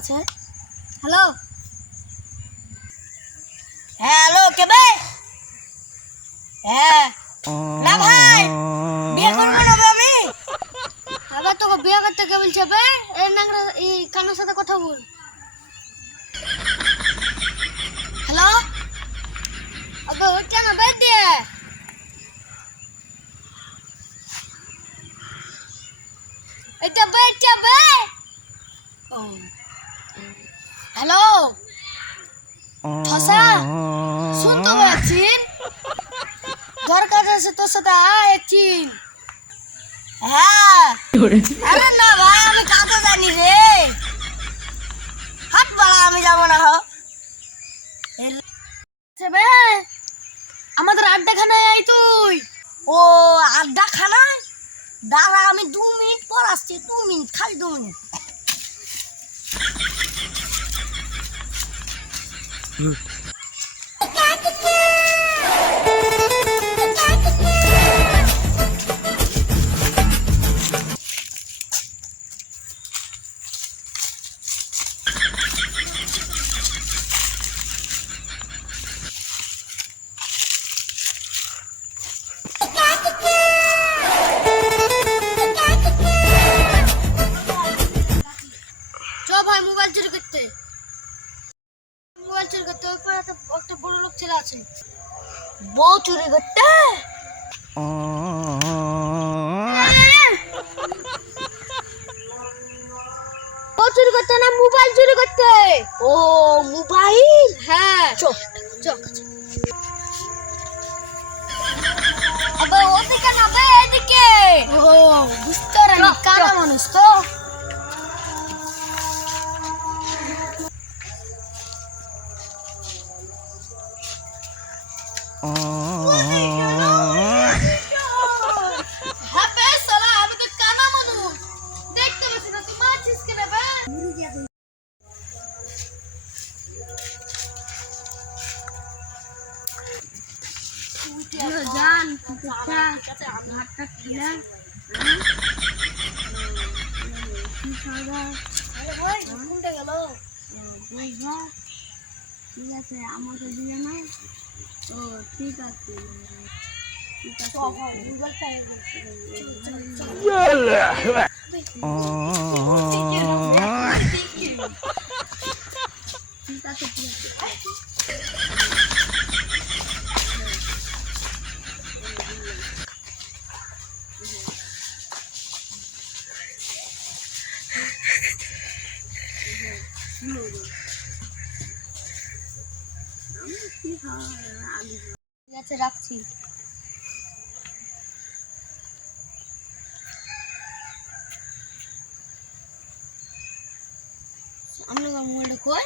আছে? Hello hello কে বে? হ্যাঁ। না ভাই, বিয়ে না আমি। আবার তোকে বিয়ে করতে কে বলছে বে? এই নাংরা এই কানের সাথে কথা বল। হ্যালো আবে না দিয়ে এটা বে এটা বে। হ্যালো? ঠসা? শুন তো বলছিন দরকার আছে তোর সাথে, আয় হ্যাঁ। না ভাই, আমি কাছে জানি রে। হাত বাড়া, আমি যাব না, হো। বে। আমাদের আড্ডা খানায় আই তুই। ও আড্ডা খানায় দাঁড়া, আমি দু মিনিট পর আসছি, দু মিনিট, খালি দু মিনিট। Mm-hmm. চুরি করতে ওই পাড়ে একটা বড় লোক ছেলে আছে। বউ চুরি করতে? ও চুরি করতে না মোবাইল চুরি করতে? ও মোবাইল? হ্যাঁ। চোখ চক আবে ওদিকে না এদিকে। ও বুঝতে পারি কানা চল। মানুষ তো। জান ভাতটা খেলে আরে ভাই ঘুমটা গেল ঠিক আছে আমাকে দিয়ে না ও ঠিক আছে ঠিক আছে মোবাইলটা ঠিক আছে ঠিক আছে ঠিক আছে রাখছি আমরা মোবাইলটা কই